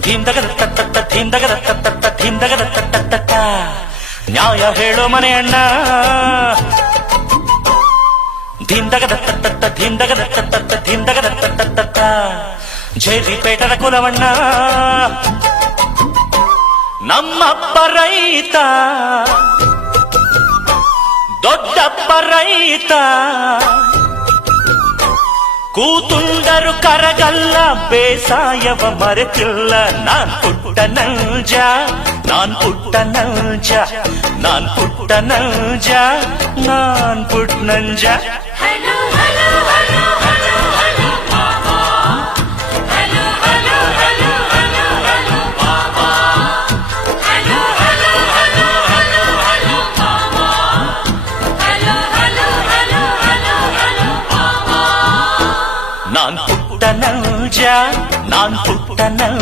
ಧೀಮ್ದಗದ ತತ್ತ ಧೀಮ್ದಗದ ತತ್ತ ಧೀಮ್ದಗದ ತತ್ತ ನ್ಯಾಯ ಹೇಳೋ ಮನೆ ಅಣ್ಣ ಧೀಮ್ದಗದ ತತ್ತ ಧೀಮ್ದಗದ ತತ್ತ ಧೀಮ್ದಗದ ತತ್ತ ಜೈರಿಪೇಟದ ಕುಲವಣ್ಣ ನಮ್ಮಪ್ಪ ರೈತ ದೊಡ್ಡಪ್ಪ ರೈತ ಕೂತುಂಡರು ಕರಗಲ್ಲ ಬೇಸಾಯವ ಮರೆತಿಲ್ಲ ನಾನ್ ಪುಟ್ಟ ನೌಜ ನಾನ್ ಪುಟ್ಟ ನೌಜ ನಾನ್ ಪುಟ್ಟ ನೌಜ ನಾನ್ ಪುಟ್ಟ ನಂಜ ನಾನ್ ಪುಟ್ಟ ನೌಜ ನಾನ್ ಪುಟ್ಟ ನೌಜ